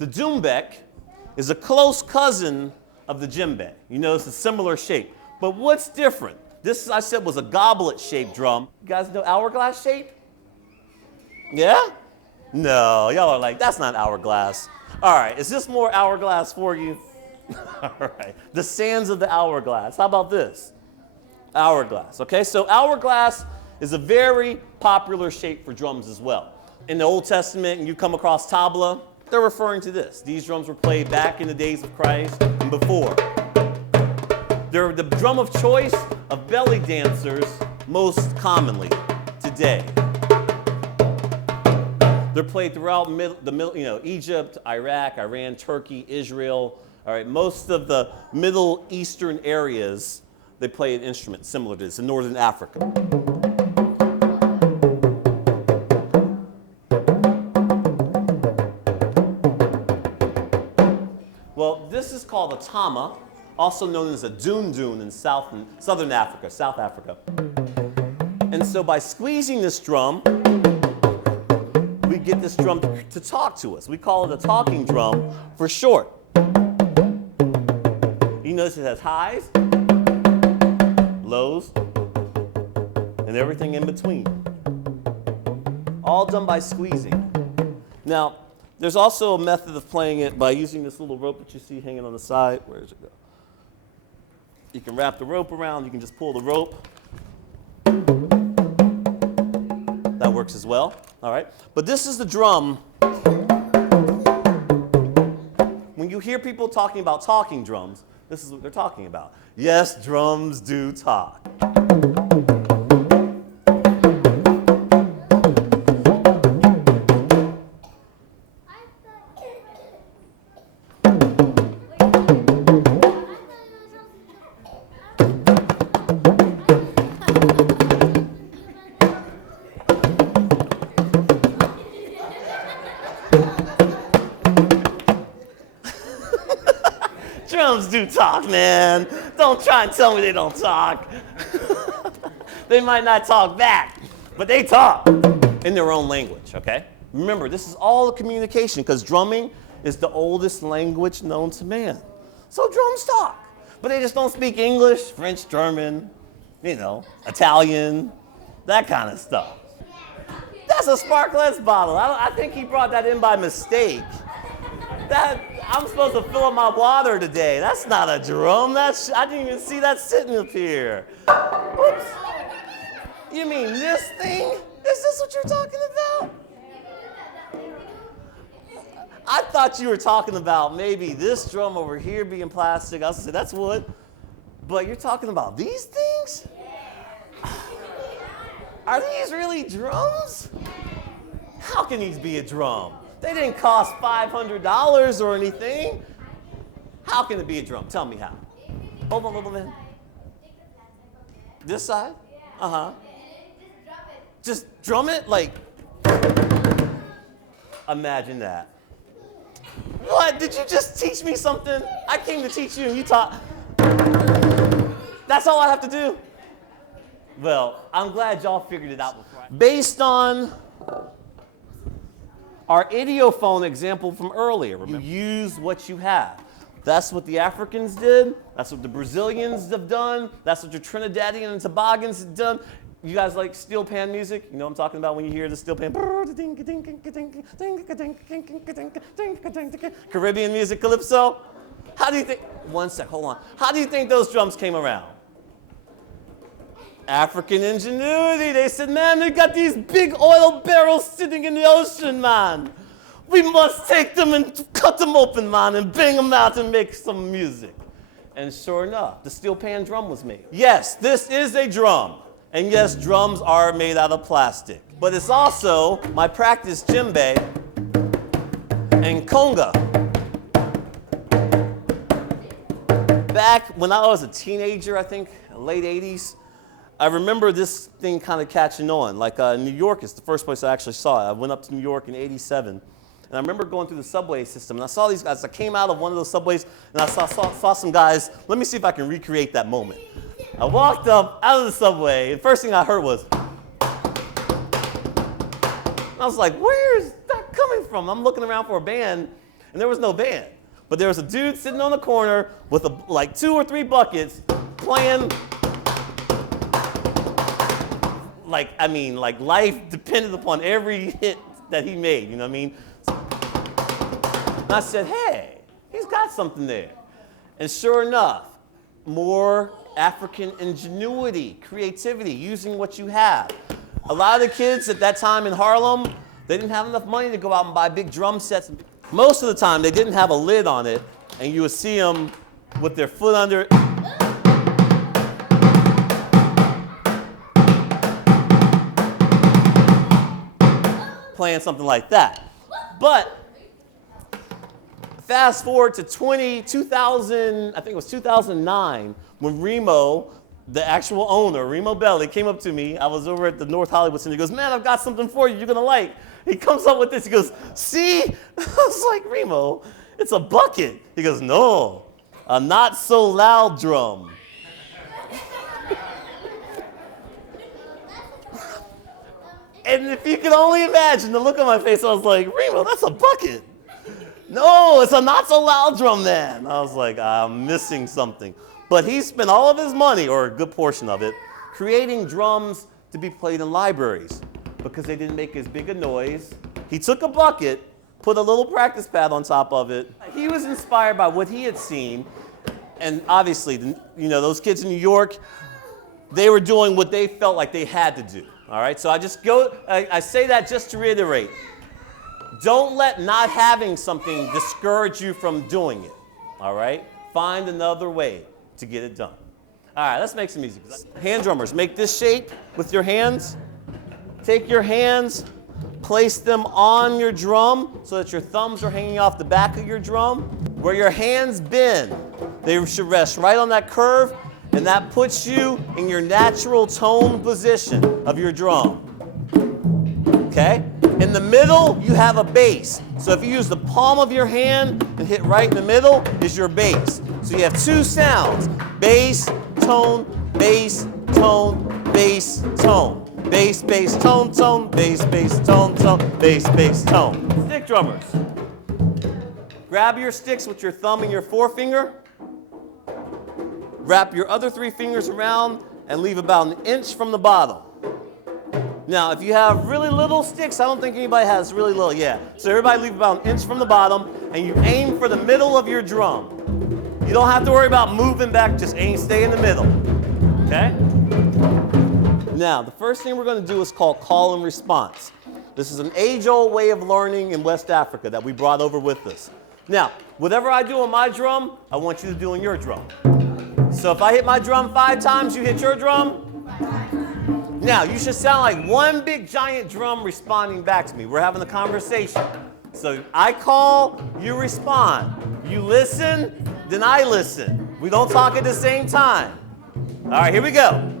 The doumbek is a close cousin of the djembe. You notice a similar shape. But what's different? This, I said, was a goblet-shaped drum. You guys know hourglass shape? Yeah? No, y'all are like, that's not hourglass. All right, is this more hourglass for you? All right, the sands of the hourglass. How about this? Hourglass, okay? So hourglass is a very popular shape for drums as well. In the Old Testament, and you come across tabla, they're referring to this. These drums were played back in the days of Christ and before. They're the drum of choice of belly dancers most commonly today. They're played throughout Egypt, Iraq, Iran, Turkey, Israel. All right, most of the Middle Eastern areas, they play an instrument similar to this in Northern Africa. Well, this is called a tama, also known as a dun-dun in Southern Africa, South Africa. And so by squeezing this drum, we get this drum to talk to us. We call it a talking drum for short. You notice it has highs, lows, and everything in between. All done by squeezing. Now, there's also a method of playing it by using this little rope that you see hanging on the side. Where does it go? You can wrap the rope around. You can just pull the rope. That works as well. All right. But this is the drum. When you hear people talking about talking drums, this is what they're talking about. Yes, drums do talk. Drums do talk, man. Don't try and tell me they don't talk. They might not talk back, but they talk in their own language, okay? Remember, this is all a communication because drumming is the oldest language known to man. So drums talk, but they just don't speak English, French, German, Italian, that kind of stuff. That's a Sparkletts bottle. I think he brought that in by mistake. I'm supposed to fill up my water today. That's not a drum. I didn't even see that sitting up here. Oops. You mean this thing? Is this what you're talking about? I thought you were talking about maybe this drum over here being plastic. I was going to say, that's wood. But you're talking about these things? Are these really drums? How can these be a drum? They didn't cost $500 or anything. How can it be a drum? Tell me how. Hold on a little bit. This side? Uh-huh. Just drum it? Like, imagine that. What? Did you just teach me something? I came to teach you and you taught. That's all I have to do? Well, I'm glad y'all figured it out before. Based on our idiophone example from earlier, remember? You use what you have. That's what the Africans did. That's what the Brazilians have done. That's what your Trinidadian and Tobagans have done. You guys like steel pan music? You know what I'm talking about when you hear the steel pan? Caribbean music, calypso. How do you think, one sec, hold on. How do you think those drums came around? African ingenuity. They said, man, they got these big oil barrels sitting in the ocean, man. We must take them and cut them open, man, and bang them out and make some music. And sure enough, the steel pan drum was made. Yes, this is a drum. And yes, drums are made out of plastic. But it's also my practice djembe and conga. Back when I was a teenager, I think, late 80s, I remember this thing kind of catching on. Like New York is the first place I actually saw it. I went up to New York in '87. And I remember going through the subway system. And I saw these guys. I came out of one of those subways and I saw some guys. Let me see if I can recreate that moment. I walked up out of the subway. And the first thing I heard was. I was like, where is that coming from? I'm looking around for a band. And there was no band. But there was a dude sitting on the corner with like 2 or 3 buckets playing, like life depended upon every hit that he made, you know what I mean? And I said, hey, he's got something there. And sure enough, more African ingenuity, creativity, using what you have. A lot of the kids at that time in Harlem, they didn't have enough money to go out and buy big drum sets. Most of the time, they didn't have a lid on it, and you would see them with their foot under it. Playing something like that. But fast forward to 2000, I think it was 2009, when Remo, the actual owner, Remo Belly, came up to me. I was over at the North Hollywood Center. He goes, man, I've got something for you you're going to like. He comes up with this. He goes, see? I was like, Remo, it's a bucket. He goes, no, a not so loud drum. And if you can only imagine the look on my face, I was like, Remo, that's a bucket. No, it's a not so loud drum then. I was like, I'm missing something. But he spent all of his money, or a good portion of it, creating drums to be played in libraries because they didn't make as big a noise. He took a bucket, put a little practice pad on top of it. He was inspired by what he had seen. And obviously, you know, those kids in New York, they were doing what they felt like they had to do. All right, so I say that just to reiterate. Don't let not having something discourage you from doing it. All right, find another way to get it done. All right, let's make some music. Hand drummers, make this shape with your hands. Take your hands, place them on your drum so that your thumbs are hanging off the back of your drum. Where your hands bend, they should rest right on that curve, and that puts you in your natural tone position of your drum. Okay? In the middle, you have a bass. So if you use the palm of your hand and hit right in the middle, is your bass. So you have 2 sounds: bass, tone, bass, tone, bass, tone. Bass, bass, tone, tone, bass, bass, tone, tone, bass, bass, tone. Stick drummers. Grab your sticks with your thumb and your forefinger. Wrap your other 3 fingers around and leave about an inch from the bottom. Now, if you have really little sticks, I don't think anybody has really little, yeah. So everybody leave about an inch from the bottom, and you aim for the middle of your drum. You don't have to worry about moving back, just stay in the middle, okay? Now, the first thing we're going to do is called call and response. This is an age-old way of learning in West Africa that we brought over with us. Now, whatever I do on my drum, I want you to do on your drum. So if I hit my drum 5 times, you hit your drum. Now, you should sound like one big giant drum responding back to me. We're having a conversation. So I call, you respond. You listen, then I listen. We don't talk at the same time. All right, here we go.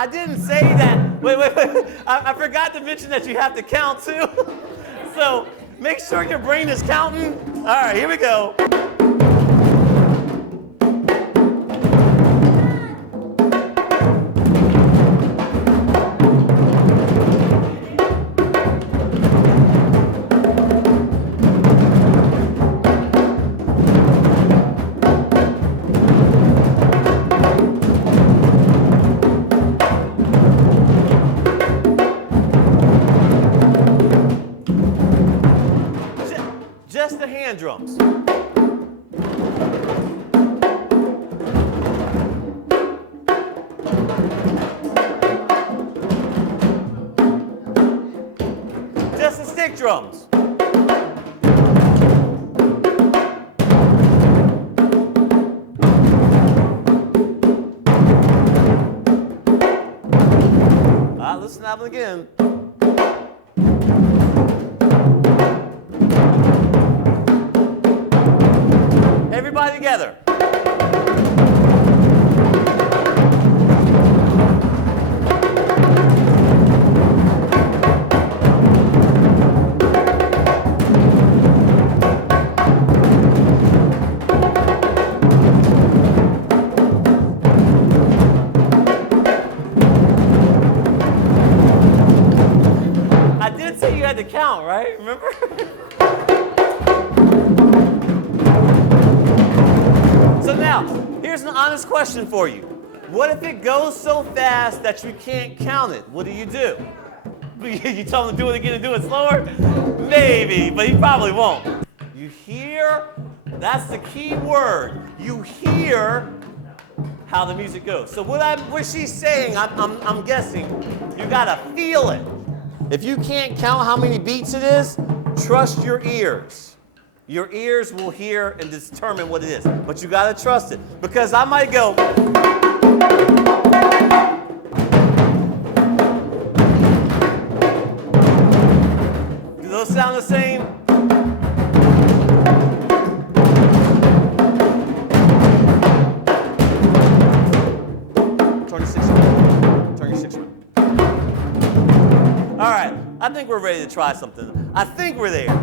I didn't say that. Wait. I forgot to mention that you have to count too. So make sure your brain is counting. All right, here we go. Just the hand drums. Just the stick drums. Listen to that one again. Everybody together. I did say you had to count, right? Remember? So now, here's an honest question for you. What if it goes so fast that you can't count it? What do? You tell him to do it again and do it slower? Maybe, but he probably won't. You hear? That's the key word. You hear how the music goes. So what she's saying, I'm guessing, you gotta feel it. If you can't count how many beats it is, trust your ears. Your ears will hear and determine what it is. But you gotta trust it. Because I might go. Do those sound the same? Turn your 6 around. Turn your 6 around. All right, I think we're ready to try something. I think we're there.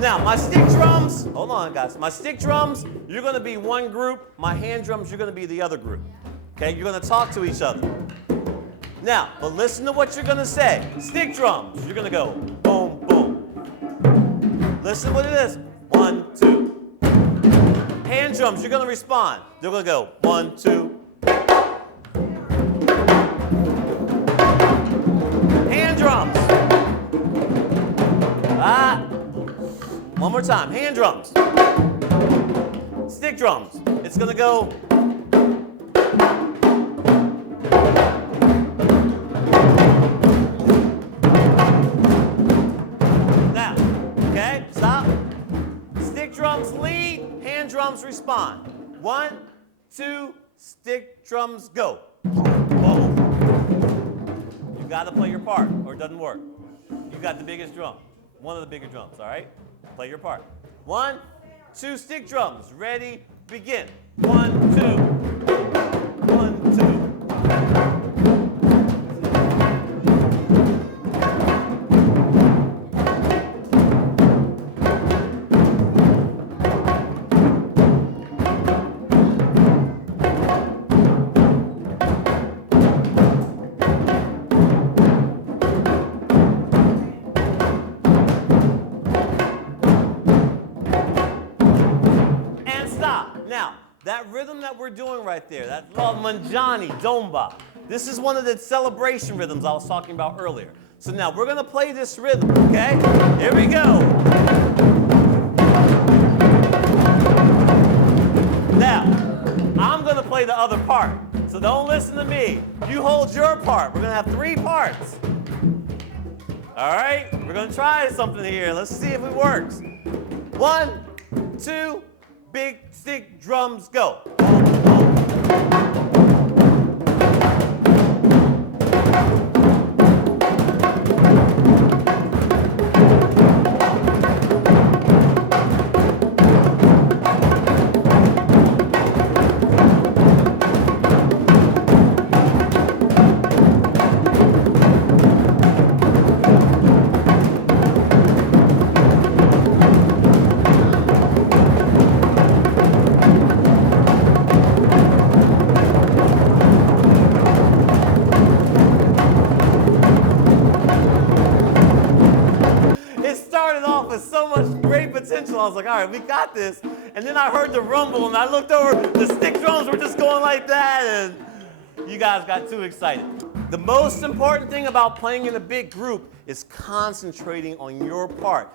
Now, my stick drums, hold on guys. My stick drums, you're gonna be one group. My hand drums, you're gonna be the other group. Okay, you're gonna talk to each other. Now, but listen to what you're gonna say. Stick drums, you're gonna go boom, boom. Listen to what it is. 1, 2. Hand drums, you're gonna respond. They're gonna go 1, 2. Hand drums. One more time. Hand drums. Stick drums. It's gonna go. Now, okay, stop. Stick drums lead, hand drums respond. 1, 2, stick drums go. Boom. You gotta play your part or it doesn't work. You got the biggest drum. One of the bigger drums, all right? Play your part. 1, 2, stick drums. Ready, begin. 1, 2. 1, 2. Now, that rhythm that we're doing right there, that's called Manjani, Domba. This is one of the celebration rhythms I was talking about earlier. So now we're gonna play this rhythm, okay? Here we go. Now, I'm gonna play the other part. So don't listen to me. You hold your part. We're gonna have 3 parts. All right, we're gonna try something here. Let's see if it works. 1, 2, big stick drums go. With so much great potential, I was like, all right, we got this. And then I heard the rumble, and I looked over, the stick drums were just going like that, and you guys got too excited. The most important thing about playing in a big group is concentrating on your part.